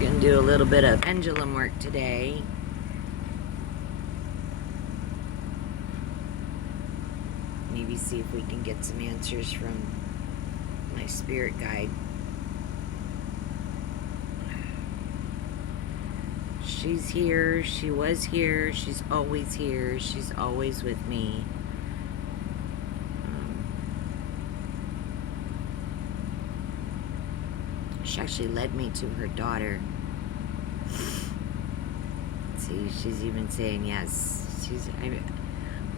Gonna do a little bit of pendulum work today. Maybe see if we can get some answers from my spirit guide. She's here, she was here, she's always here, she's always with me. She actually led me to her daughter. See, she's even saying yes.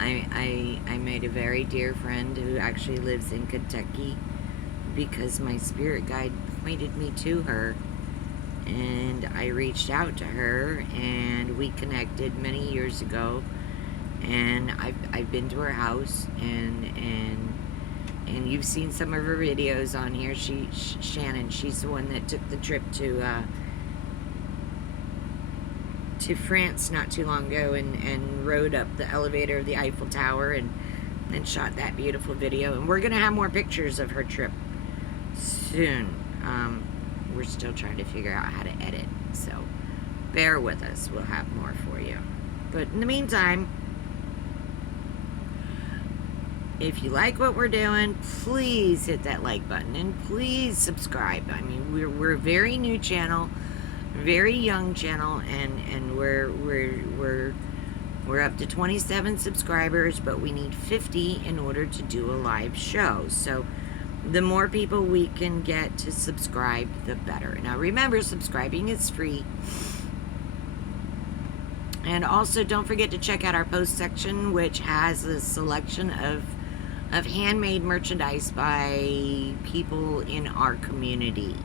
I made a very dear friend who actually lives in Kentucky because my spirit guide pointed me to her, and I reached out to her and we connected many years ago, and I've been to her house, and you've seen some of her videos on here. Shannon, she's the one that took the trip to France not too long ago and rode up the elevator of the Eiffel Tower and shot that beautiful video. And we're gonna have more pictures of her trip soon. We're still trying to figure out how to edit, so bear with us. We'll have more for you. But in the meantime, if you like what we're doing, please hit that like button and please subscribe. I mean, we're a very new channel, very young channel, and we're up to 27 subscribers, but we need 50 in order to do a live show. So the more people we can get to subscribe, the better. Now remember, subscribing is free. And also don't forget to check out our post section, which has a selection of handmade merchandise by people in our community.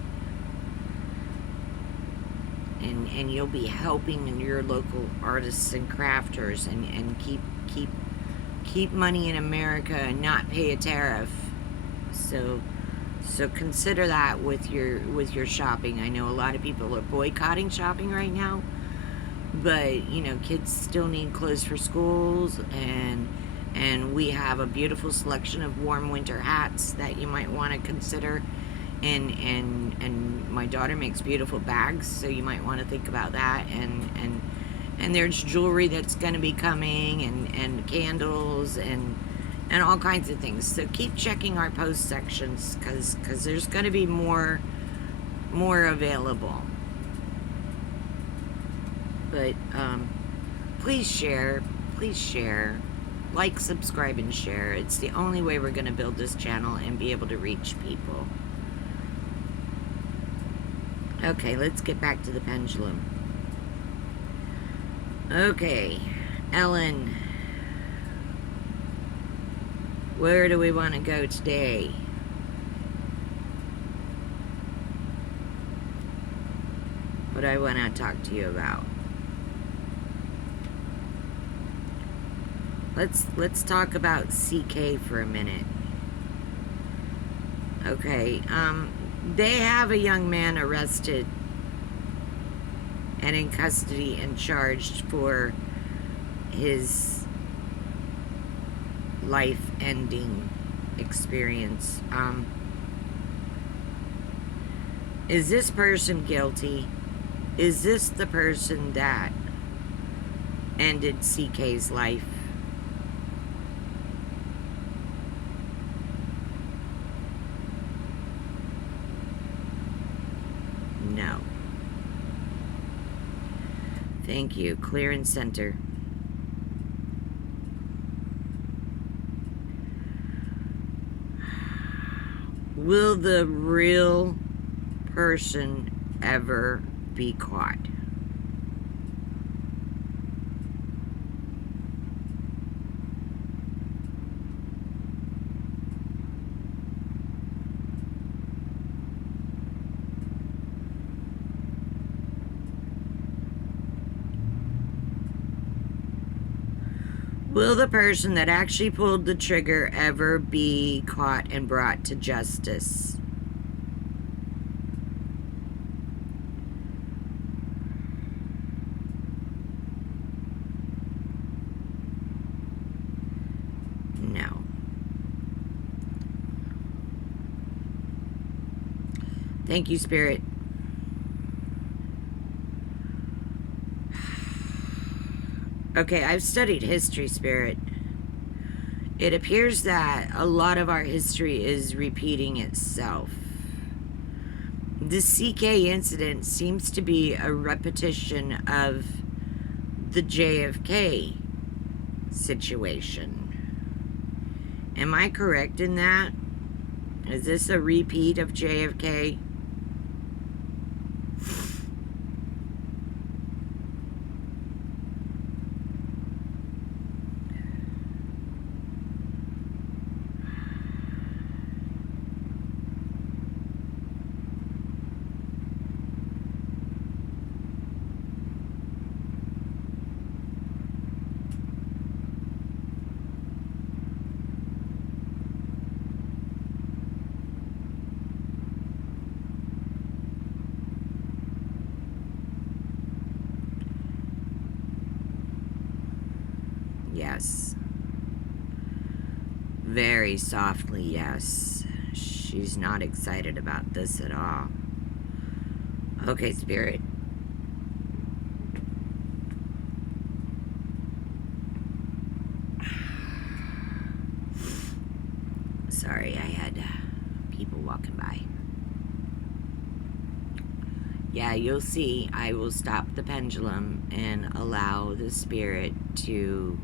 And you'll be helping your local artists and crafters and keep money in America and not pay a tariff. So consider that with your shopping. I know a lot of people are boycotting shopping right now, but you know, kids still need clothes for schools, and we have a beautiful selection of warm winter hats that you might want to consider. And my daughter makes beautiful bags, so you might want to think about that. And there's jewelry that's going to be coming, and candles and all kinds of things. So keep checking our post sections, because there's going to be more available. But please share, like, subscribe, and share. It's the only way we're going to build this channel and be able to reach people. Okay, let's get back to the pendulum. Okay, Ellen, where do we want to go today? What do I want to talk to you about? Let's talk about CK for a minute. Okay, they have a young man arrested and in custody and charged for his life-ending experience. Is this person guilty? Is this the person that ended CK's life? No. Thank you. Clear and center. Will the real person ever be caught? Will the person that actually pulled the trigger ever be caught and brought to justice? No. Thank you, Spirit. Okay, I've studied history, Spirit. It appears that a lot of our history is repeating itself. The CK incident seems to be a repetition of the JFK situation. Am I correct in that? Is this a repeat of JFK? Yes. Very softly, yes. She's not excited about this at all. Okay, Spirit. Sorry, I had people walking by. Yeah, you'll see. I will stop the pendulum and allow the Spirit to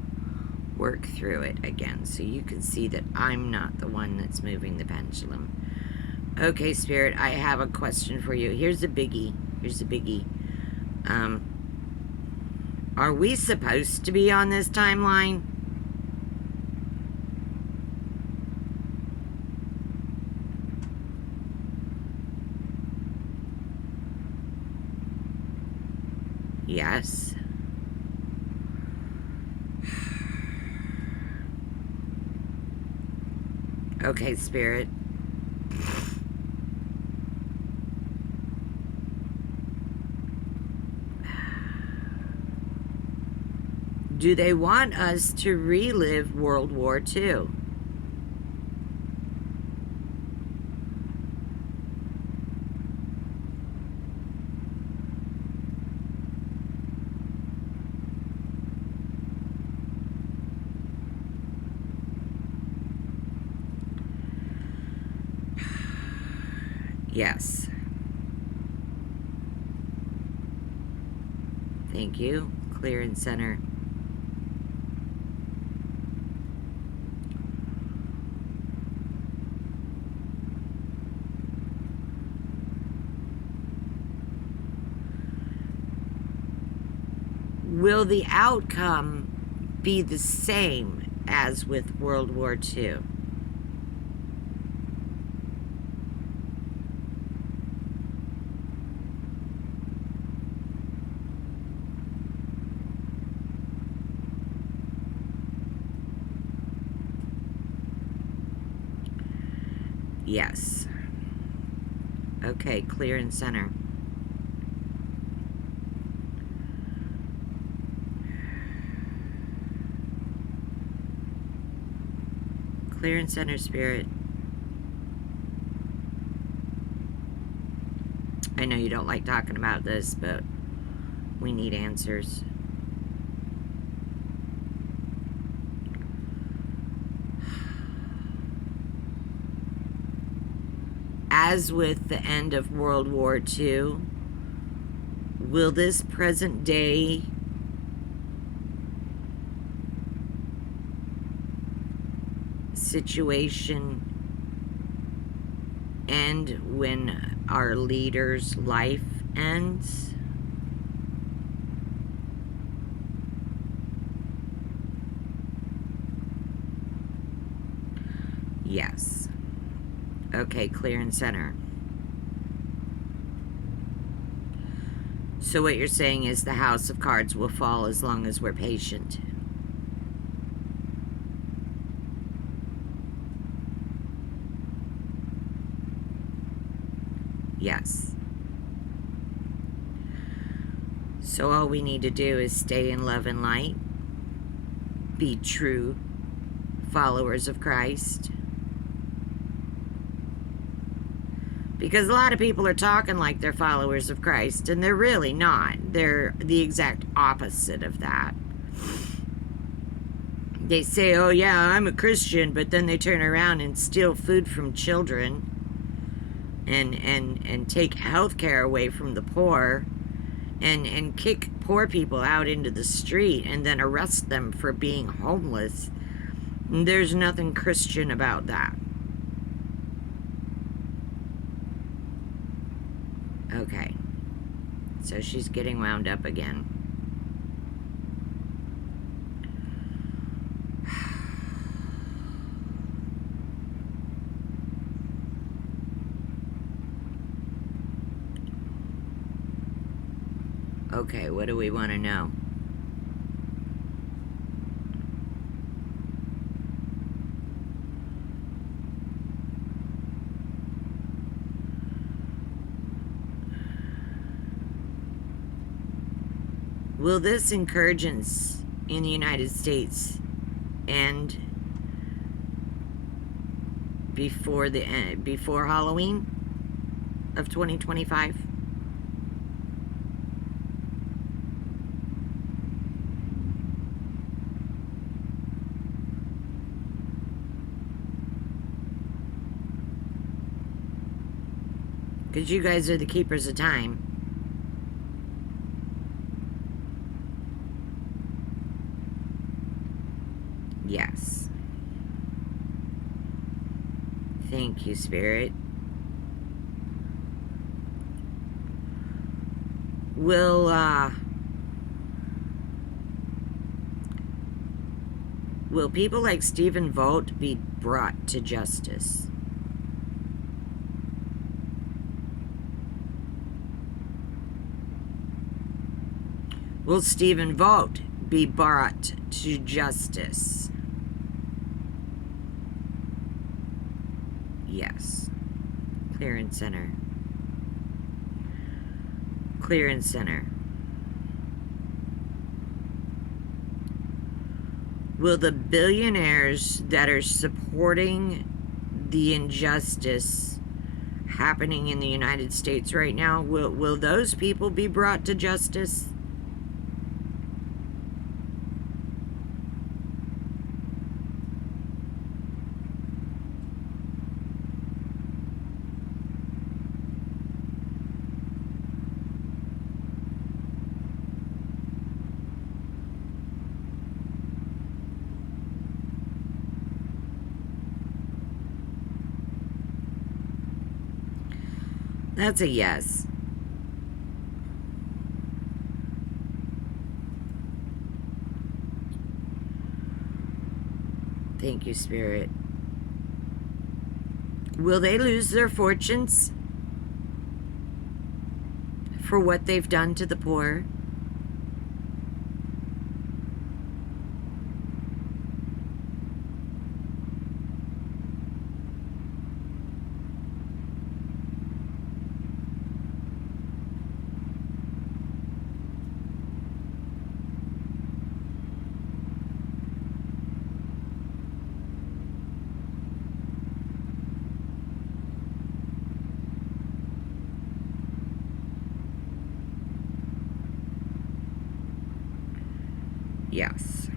work through it again, so you can see that I'm not the one that's moving the pendulum. Okay, Spirit, I have a question for you. Here's a biggie. Are we supposed to be on this timeline? Yes. Okay, Spirit. Do they want us to relive World War II? Yes. Thank you. Clear and center. Will the outcome be the same as with World War II? Yes. Okay, clear and center. Clear and center, Spirit. I know you don't like talking about this, but we need answers. As with the end of World War II, will this present day situation end when our leader's life ends? Yes. Okay, clear and center. So what you're saying is the house of cards will fall as long as we're patient. Yes. So all we need to do is stay in love and light, be true followers of Christ. Because a lot of people are talking like they're followers of Christ, and they're really not. They're the exact opposite of that. They say, oh yeah, I'm a Christian, but then they turn around and steal food from children and take health care away from the poor and kick poor people out into the street and then arrest them for being homeless. There's nothing Christian about that. Okay. So she's getting wound up again. Okay, what do we want to know? Will this insurgence in the United States end before Halloween of 2025? Because you guys are the keepers of time. Yes. Thank you, Spirit. Will people like Stephen Vogt be brought to justice? Will Stephen Vogt be brought to justice? Yes. Clear and center. Clear and center. Will the billionaires that are supporting the injustice happening in the United States right now, will those people be brought to justice? That's a yes. Thank you, Spirit. Will they lose their fortunes for what they've done to the poor? Yes.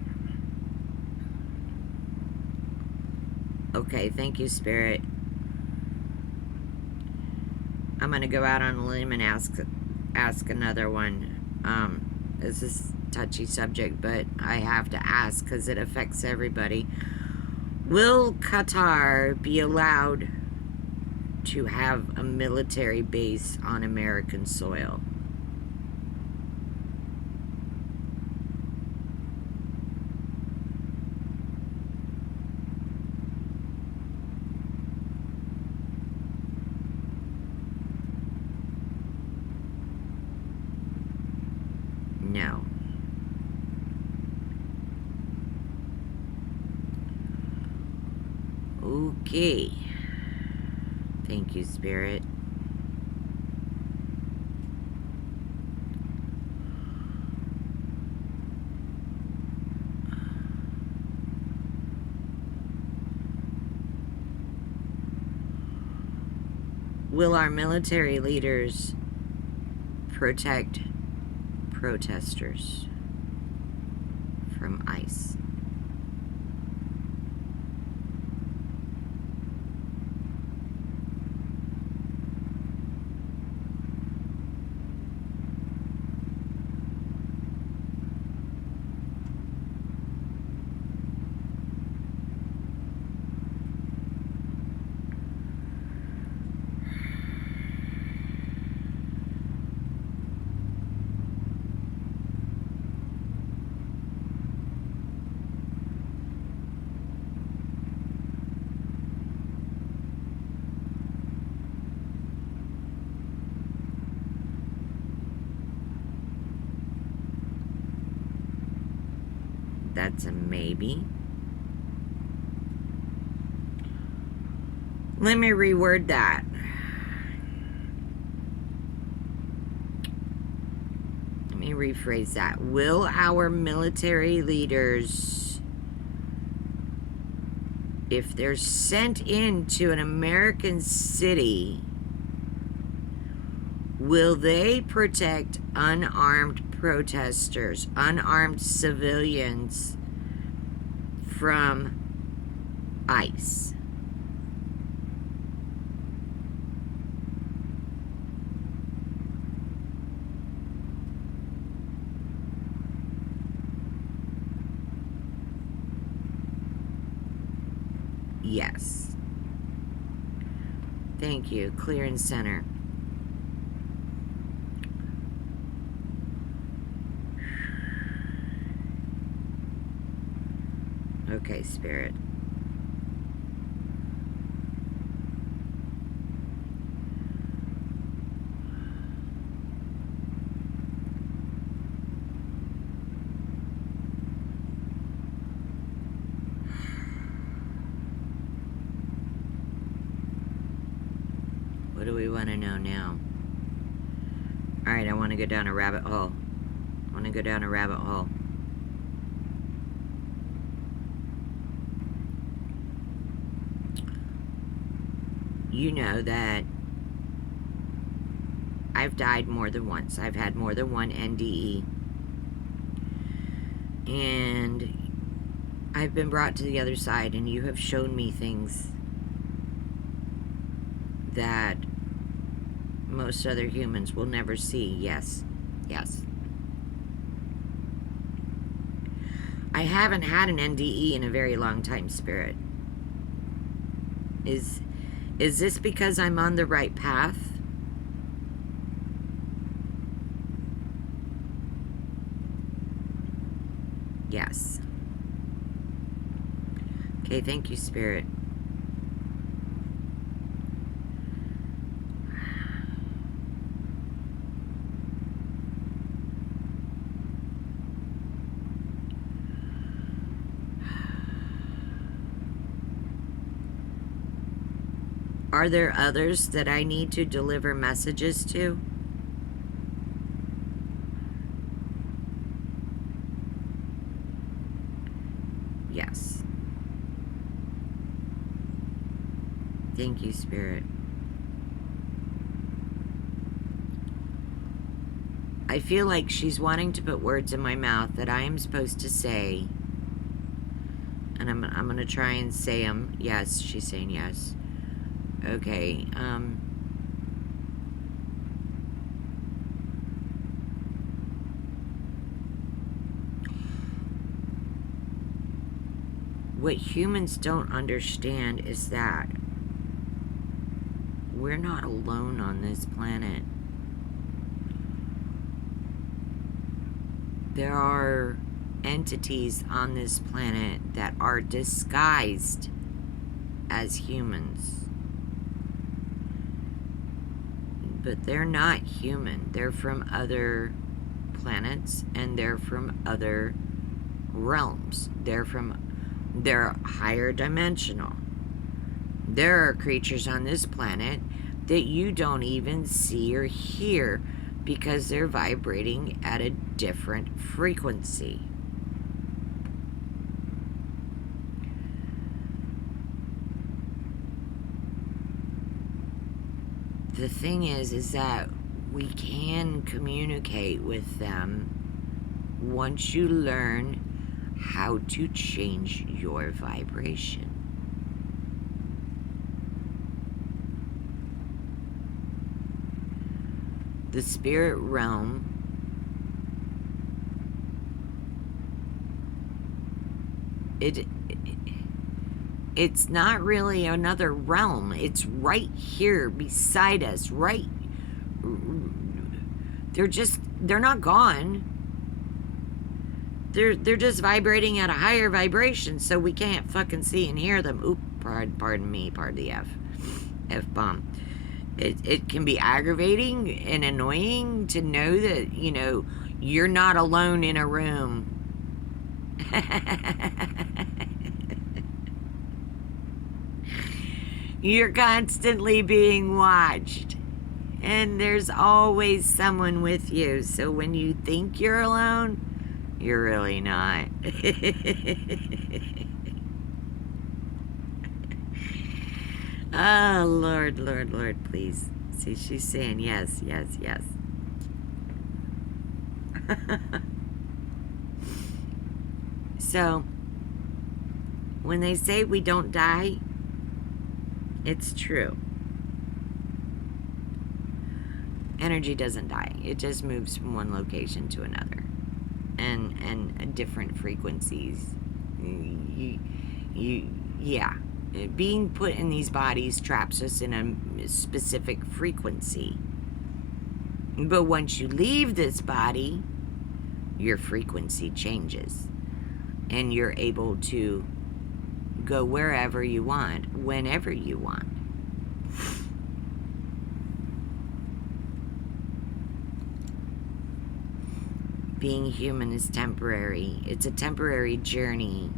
Okay, thank you, Spirit. I'm gonna go out on a limb and ask another one. This is a touchy subject, but I have to ask because it affects everybody. Will Qatar be allowed to have a military base on American soil? No. Okay. Thank you, Spirit. Will our military leaders protect protesters from ICE? That's a maybe. Let me reword that. Let me rephrase that. Will our military leaders, if they're sent into an American city, will they protect unarmed protesters, unarmed civilians from ICE? Yes. Thank you. Clear and center. Okay, Spirit. What do we want to know now? All right, I want to go down a rabbit hole. I want to go down a rabbit hole. You know that I've died more than once. I've had more than one NDE. And I've been brought to the other side, and you have shown me things that most other humans will never see. Yes. Yes. I haven't had an NDE in a very long time, Spirit. Is this because I'm on the right path? Yes. Okay, thank you, Spirit. Are there others that I need to deliver messages to? Yes. Thank you, Spirit. I feel like she's wanting to put words in my mouth that I am supposed to say. And I'm going to try and say them. Yes, she's saying yes. Okay, what humans don't understand is that we're not alone on this planet. There are entities on this planet that are disguised as humans. But they're not human. They're from other planets, and they're from other realms. They're higher dimensional. There are creatures on this planet that you don't even see or hear because they're vibrating at a different frequency. The thing is that we can communicate with them once you learn how to change your vibration. The spirit realm it's not really another realm. It's right here beside us, right? They're not gone. They're just vibrating at a higher vibration, so we can't fucking see and hear them. Oop, pardon me, pardon the F-bomb. It can be aggravating and annoying to know that, you know, you're not alone in a room. You're constantly being watched. And there's always someone with you. So when you think you're alone, you're really not. Oh, Lord, Lord, Lord, please. See, she's saying yes, yes, yes. So, when they say we don't die, it's true. Energy doesn't die. It just moves from one location to another. And different frequencies. Yeah. Being put in these bodies traps us in a specific frequency. But once you leave this body, your frequency changes. And you're able to go wherever you want, whenever you want. Being human is temporary. It's a temporary journey.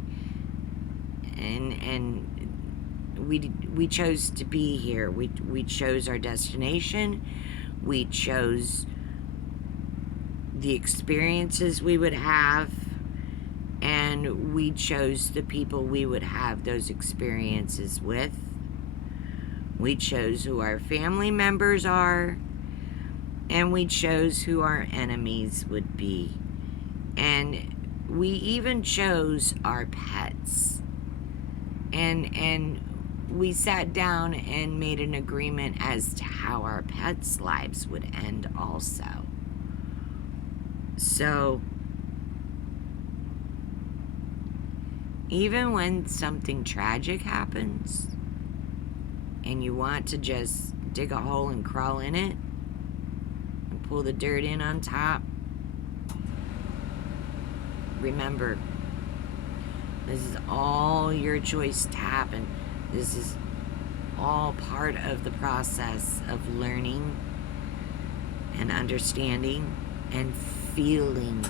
And we chose to be here. We chose our destination. We chose the experiences we would have, and we chose the people we would have those experiences with. We chose who our family members are, and we chose who our enemies would be. And we even chose our pets. And we sat down and made an agreement as to how our pets' lives would end also. So, even when something tragic happens and you want to just dig a hole and crawl in it and pull the dirt in on top, remember, this is all your choice to happen. This is all part of the process of learning and understanding and feeling.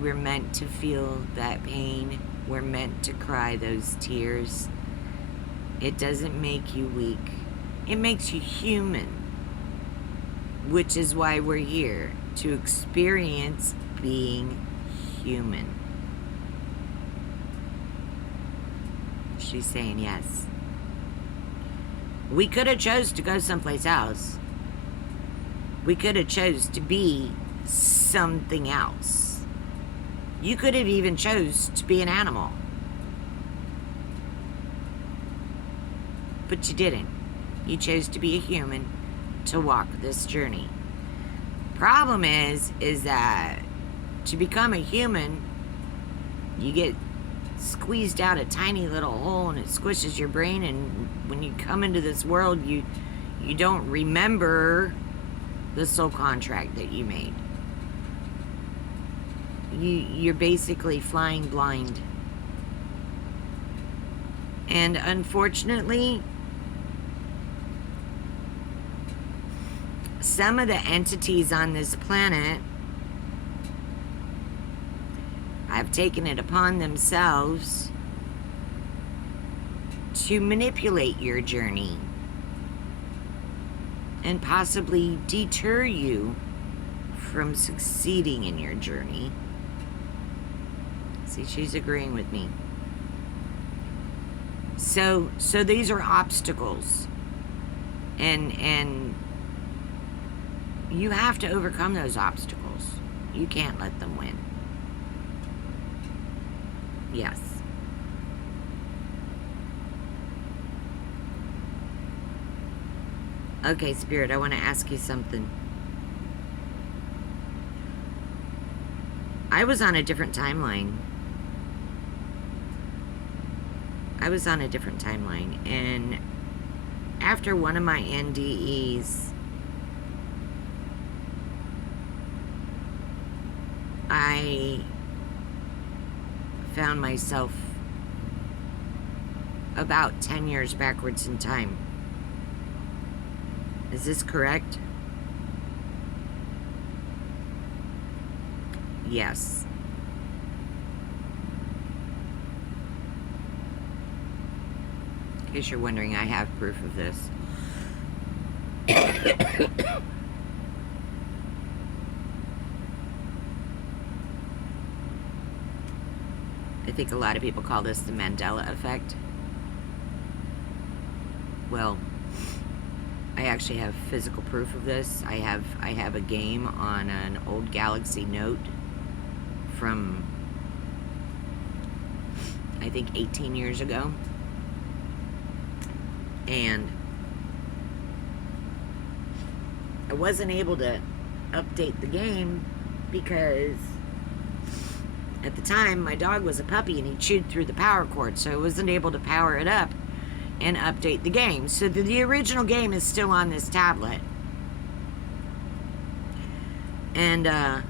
We're meant to feel that pain. We're meant to cry those tears. It doesn't make you weak. It makes you human, which is why we're here, to experience being human. She's saying yes. We could have chose to go someplace else. We could have chose to be something else. You could have even chose to be an animal. But you didn't. You chose to be a human to walk this journey. Problem is that to become a human, you get squeezed out a tiny little hole and it squishes your brain, and when you come into this world, you don't remember the soul contract that you made. You're basically flying blind. And unfortunately, some of the entities on this planet have taken it upon themselves to manipulate your journey and possibly deter you from succeeding in your journey. See, she's agreeing with me. So these are obstacles, and you have to overcome those obstacles. You can't let them win. Yes. Okay, Spirit, I want to ask you something. I was on a different timeline. And after one of my NDEs, I found myself about 10 years backwards in time. Is this correct? Yes. In case you're wondering, I have proof of this. I think a lot of people call this the Mandela effect. Well, I actually have physical proof of this. I have a game on an old Galaxy Note from, I think, 18 years ago. And I wasn't able to update the game because at the time my dog was a puppy and he chewed through the power cord, so I wasn't able to power it up and update the game. So the original game is still on this tablet. And